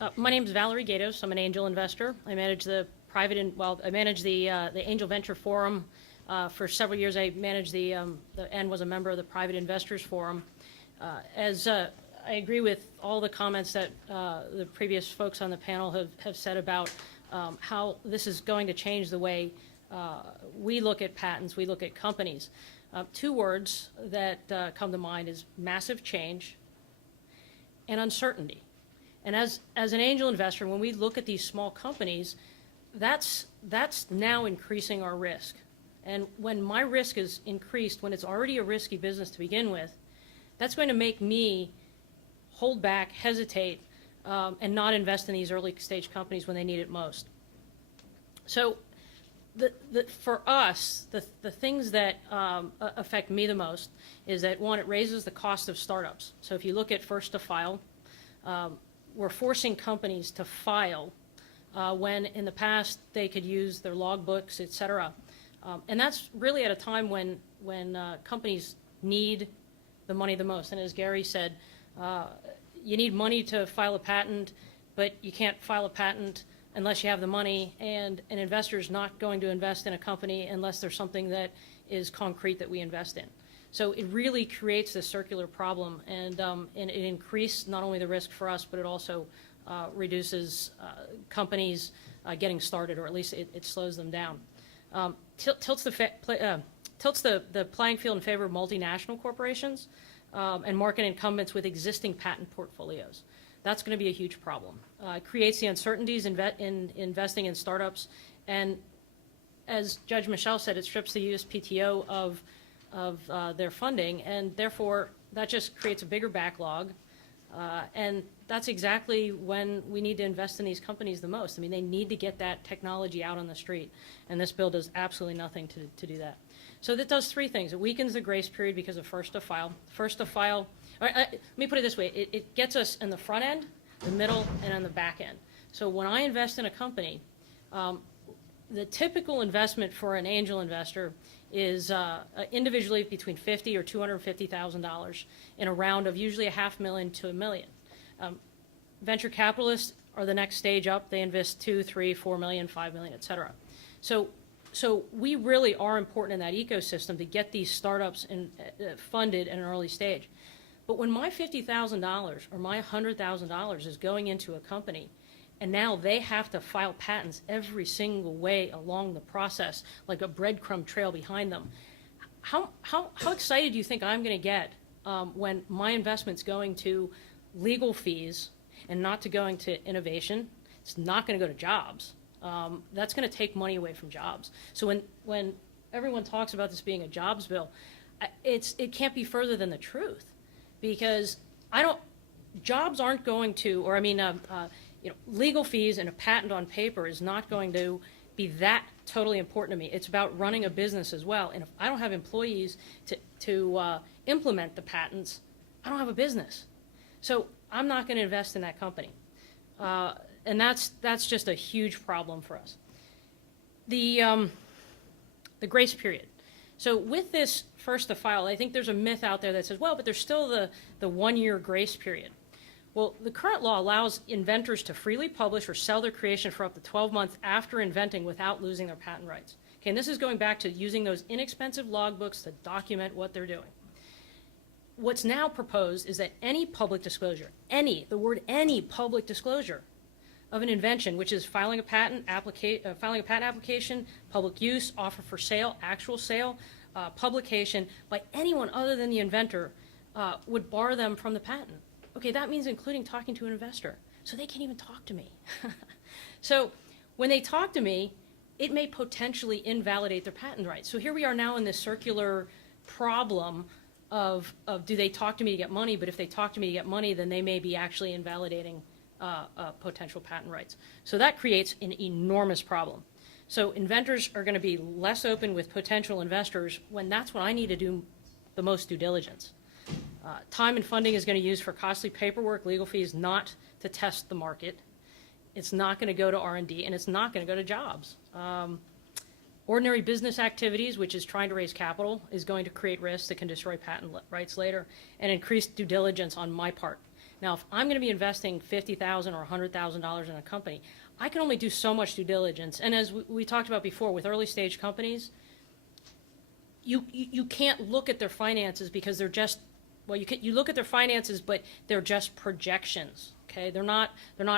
My name is Valerie Gaydos. I'm an angel investor. I manage the I manage the Angel Venture Forum. For several years, I managed and was a member of the Private Investors Forum. I agree with all the comments that the previous folks on the panel have said about how this is going to change the way we look at patents, we look at companies. Two words that come to mind is massive change and uncertainty. And as an angel investor, when we look at these small companies, that's now increasing our risk. And when my risk is increased, when it's already a risky business to begin with, that's going to make me hold back, hesitate, and not invest in these early stage companies when they need it most. So for us, the things that affect me the most is that, one, it raises the cost of startups. So if you look at first to file, we're forcing companies to file when in the past they could use their logbooks, et cetera. And that's really at a time when companies need the money the most. And as Gary said, you need money to file a patent, but you can't file a patent unless you have the money, and an investor is not going to invest in a company unless there's something that is concrete that we invest in. So it really creates this circular problem, and it increases not only the risk for us, but it also reduces companies getting started, or at least it slows them down. Tilts the playing field in favor of multinational corporations and market incumbents with existing patent portfolios. That's going to be a huge problem. It creates the uncertainties in investing in startups, and as Judge Michel said, it strips the USPTO of their funding, and therefore that just creates a bigger backlog, and that's exactly when we need to invest in these companies the most. I mean, they need to get that technology out on the street, and this bill does absolutely nothing to do that. So that does three things. It weakens the grace period because of first to file. First to file, let me put it this way, it gets us in the front end, the middle, and on the back end. So when I invest in a company, the typical investment for an angel investor is individually between $50,000 or $250,000 in a round of usually $500,000 to $1 million. Venture capitalists are the next stage up. They invest $2, $3, $4 million, $5 million, et cetera. So we really are important in that ecosystem to get these startups funded at an early stage. But when my $50,000 or my $100,000 is going into a company, and now they have to file patents every single way along the process, like a breadcrumb trail behind them, how excited do you think I'm going to get when my investment's going to legal fees and not to going to innovation? It's not going to go to jobs. That's going to take money away from jobs. So when everyone talks about this being a jobs bill, it can't be further than the truth, because jobs aren't going to, or I mean, legal fees and a patent on paper is not going to be that totally important to me. It's about running a business as well. And if I don't have employees to implement the patents, I don't have a business. So I'm not going to invest in that company. And that's just a huge problem for us. The grace period. So with this first to file, I think there's a myth out there that says, well, but there's still the 1 year grace period. Well, the current law allows inventors to freely publish or sell their creation for up to 12 months after inventing without losing their patent rights. Okay, and this is going back to using those inexpensive logbooks to document what they're doing. What's now proposed is that any public disclosure, the word any public disclosure of an invention, which is filing a patent application, public use, offer for sale, actual sale, publication by anyone other than the inventor, would bar them from the patent. Okay, that means including talking to an investor. So they can't even talk to me. So when they talk to me, it may potentially invalidate their patent rights. So here we are now in this circular problem of do they talk to me to get money, but if they talk to me to get money, then they may be actually invalidating potential patent rights. So that creates an enormous problem. So inventors are going to be less open with potential investors when that's when I need to do the most due diligence. Time and funding is going to use for costly paperwork, legal fees, not to test the market. It's not going to go to R&D, and it's not going to go to jobs. Ordinary business activities, which is trying to raise capital, is going to create risks that can destroy patent rights later, and increase due diligence on my part. Now, if I'm going to be investing $50,000 or $100,000 in a company, I can only do so much due diligence. And as we talked about before, with early stage companies, you can't look at their finances because they're just, well, you look at their finances, but they're just projections. Okay, they're not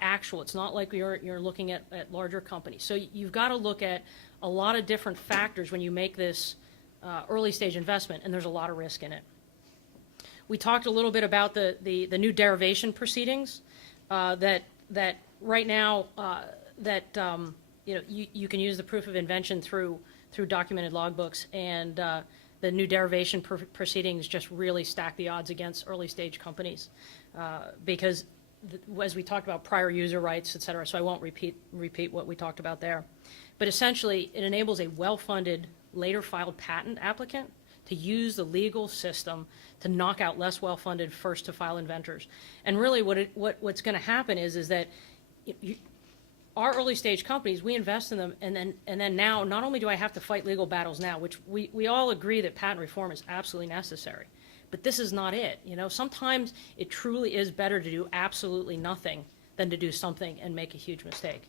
actual. It's not like you're looking at larger companies. So you've got to look at a lot of different factors when you make this early stage investment, and there's a lot of risk in it. We talked a little bit about the new derivation proceedings that right now you can use the proof of invention through documented logbooks, and the new derivation proceedings just really stack the odds against early stage companies because as we talked about prior user rights, et cetera, so I won't repeat what we talked about there. But essentially, it enables a well-funded, later filed patent applicant to use the legal system to knock out less well-funded first-to-file inventors. And really what's going to happen is that our early-stage companies, we invest in them, and then now, not only do I have to fight legal battles now, which we all agree that patent reform is absolutely necessary, but this is not it. You know, sometimes it truly is better to do absolutely nothing than to do something and make a huge mistake.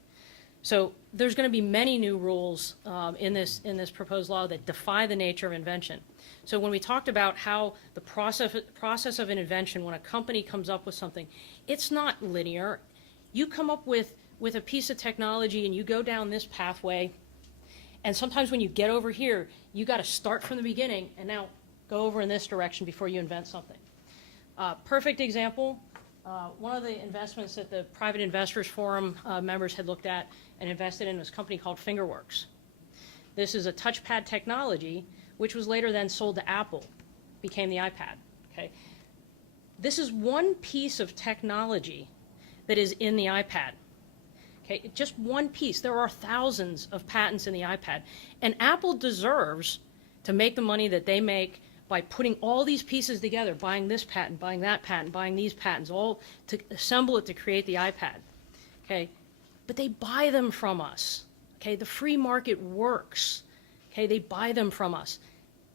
So there's going to be many new rules in this proposed law that defy the nature of invention. So when we talked about how the process of an invention, when a company comes up with something, it's not linear. You come up with a piece of technology and you go down this pathway, and sometimes when you get over here, you got to start from the beginning and now go over in this direction before you invent something. Perfect example, one of the investments that the Private Investors Forum members had looked at and invested in was a company called Fingerworks. This is a touchpad technology which was later then sold to Apple, became the iPad. Okay, this is one piece of technology that is in the iPad. Okay, just one piece. There are thousands of patents in the iPad, and Apple deserves to make the money that they make by putting all these pieces together, buying this patent, buying that patent, buying these patents, all to assemble it to create the iPad. Okay, but they buy them from us. Okay, the free market works. Okay, they buy them from us.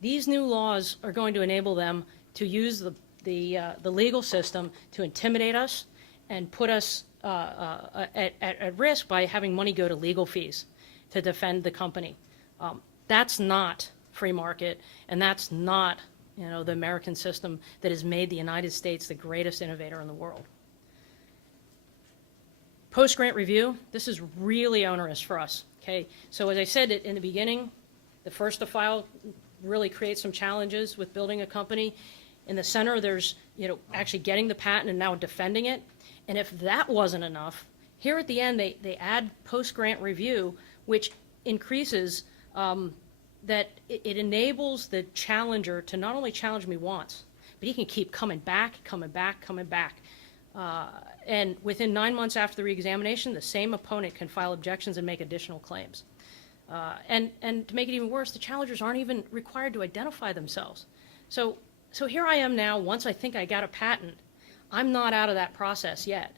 These new laws are going to enable them to use the legal system to intimidate us and put us at risk by having money go to legal fees to defend the company. That's not free market, and that's not, you know, the American system that has made the United States the greatest innovator in the world. Post-grant review, this is really onerous for us. Okay, so as I said in the beginning, the first to file really creates some challenges with building a company. In the center, there's, you know, actually getting the patent and now defending it. And if that wasn't enough, here at the end they add post-grant review, which increases that it enables the challenger to not only challenge me once, but he can keep coming back. And within 9 months after the reexamination, the same opponent can file objections and make additional claims. And to make it even worse, the challengers aren't even required to identify themselves. So here I am now, once I think I got a patent, I'm not out of that process yet.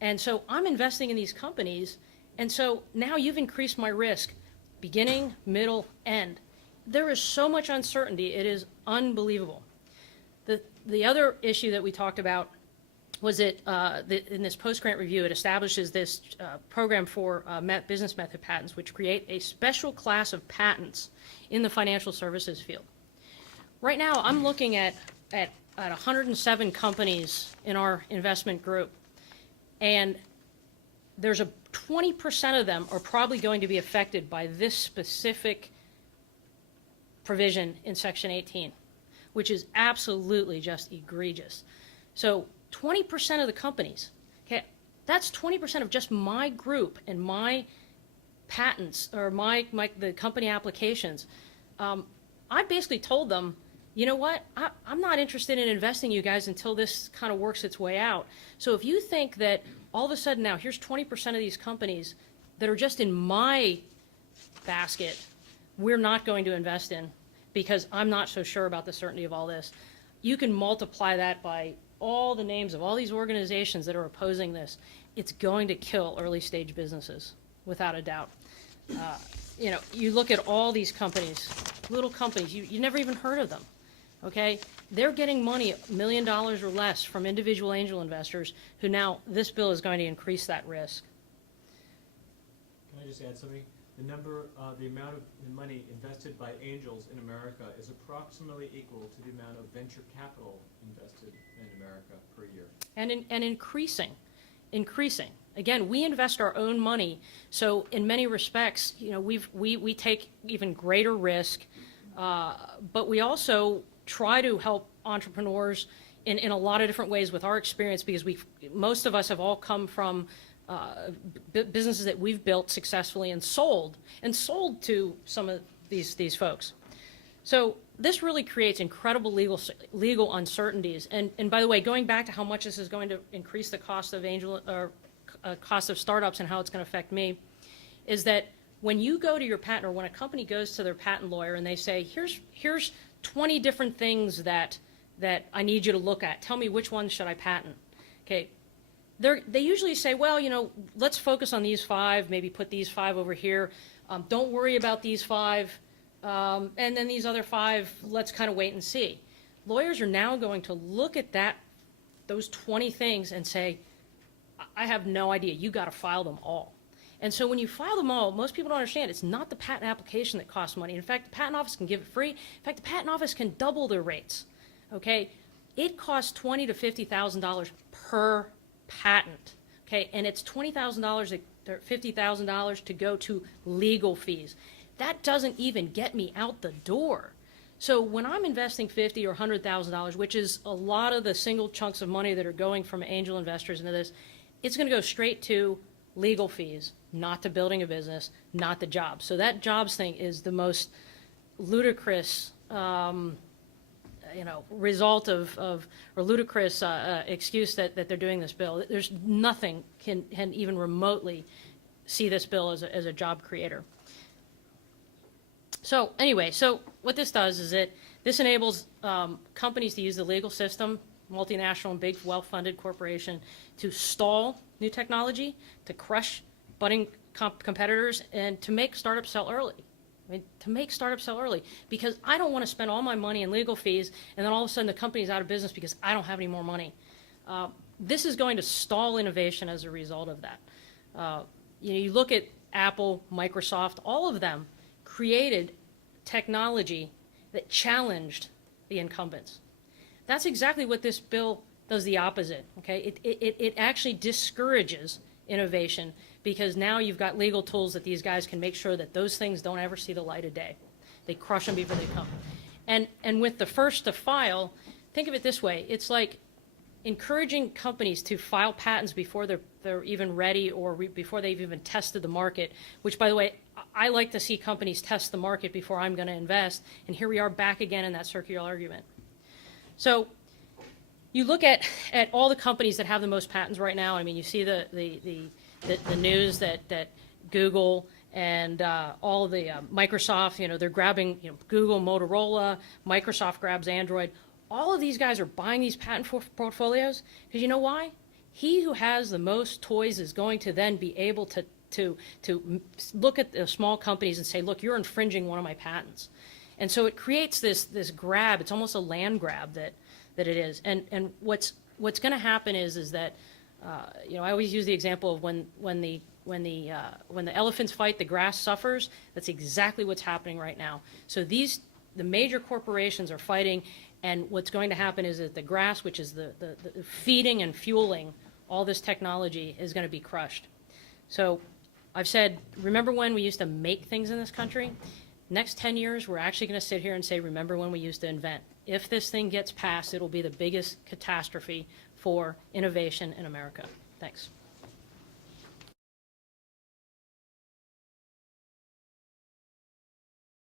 And so I'm investing in these companies, and so now you've increased my risk, beginning, middle, end. There is so much uncertainty, it is unbelievable. The other issue that we talked about was that in this post-grant review, it establishes this program for business method patents, which create a special class of patents in the financial services field. Right now, I'm looking at 107 companies in our investment group, and there's 20% of them are probably going to be affected by this specific provision in Section 18, which is absolutely just egregious. So 20% of the companies, okay, that's 20% of just my group and my patents or the company applications. I basically told them, you know what, I'm not interested in investing you guys until this kind of works its way out. So if you think that all of a sudden now here's 20% of these companies that are just in my basket, we're not going to invest in because I'm not so sure about the certainty of all this. You can multiply that by all the names of all these organizations that are opposing this. It's going to kill early stage businesses, without a doubt. You know, you look at all these companies, little companies, you never even heard of them, okay? They're getting money, $1 million or less, from individual angel investors who now, this bill is going to increase that risk. Can I just add something? The amount of money invested by angels in America is approximately equal to the amount of venture capital invested in America per year. And increasing. Again, we invest our own money, so in many respects, you know, we take even greater risk, but we also try to help entrepreneurs in a lot of different ways with our experience, because most of us have all come from businesses that we've built successfully and sold to some of these folks. So this really creates incredible legal uncertainties. And by the way, going back to how much this is going to increase the cost of cost of startups and how it's going to affect me, is that when you go to your patent, or when a company goes to their patent lawyer and they say, here's 20 different things that I need you to look at. Tell me which ones should I patent. Okay. They usually say, well, you know, let's focus on these 5, maybe put these 5 over here. Don't worry about these 5. And then these other 5, let's kind of wait and see. Lawyers are now going to look at those 20 things and say, I have no idea. You got to file them all. And so when you file them all, most people don't understand it's not the patent application that costs money. In fact, the patent office can give it free. In fact, the patent office can double their rates. Okay, it costs $20,000 to $50,000 per patent. Okay, and it's $20,000 or $50,000 to go to legal fees. That doesn't even get me out the door. So when I'm investing $50,000 or $100,000, which is a lot of the single chunks of money that are going from angel investors into this, it's going to go straight to legal fees, not to building a business, not the jobs. So that jobs thing is the most ludicrous result or ludicrous excuse that they're doing this bill. There's nothing can even remotely see this bill as a job creator. So anyway, so what this does is this enables companies to use the legal system, multinational and big well-funded corporation, to stall new technology, to crush budding competitors, and to make startups sell early. Because I don't want to spend all my money in legal fees and then all of a sudden the company's out of business because I don't have any more money. This is going to stall innovation as a result of that. You look at Apple, Microsoft, all of them created technology that challenged the incumbents. That's exactly what this bill does, the opposite. Okay, it actually discourages innovation, because now you've got legal tools that these guys can make sure that those things don't ever see the light of day. They crush them before they come. And with the first to file, think of it this way: it's like encouraging companies to file patents before they're even ready, or before they've even tested the market. Which, by the way, I like to see companies test the market before I'm going to invest. And here we are back again in that circular argument. So you look at all the companies that have the most patents right now. I mean, you see the news that Google and all the Microsoft, they're grabbing, Google, Motorola, Microsoft grabs Android. All of these guys are buying these patent portfolios because you know why? He who has the most toys is going to then be able to look at the small companies and say, look, you're infringing one of my patents. And so it creates this grab. It's almost a land grab that it is. And what's going to happen is that I always use the example of when the elephants fight, the grass suffers. That's exactly what's happening right now. So the major corporations are fighting, and what's going to happen is that the grass, which is the feeding and fueling all this technology, is going to be crushed. So I've said, remember when we used to make things in this country? Next 10 years, we're actually going to sit here and say, remember when we used to invent. If this thing gets passed, it'll be the biggest catastrophe for innovation in America. Thanks.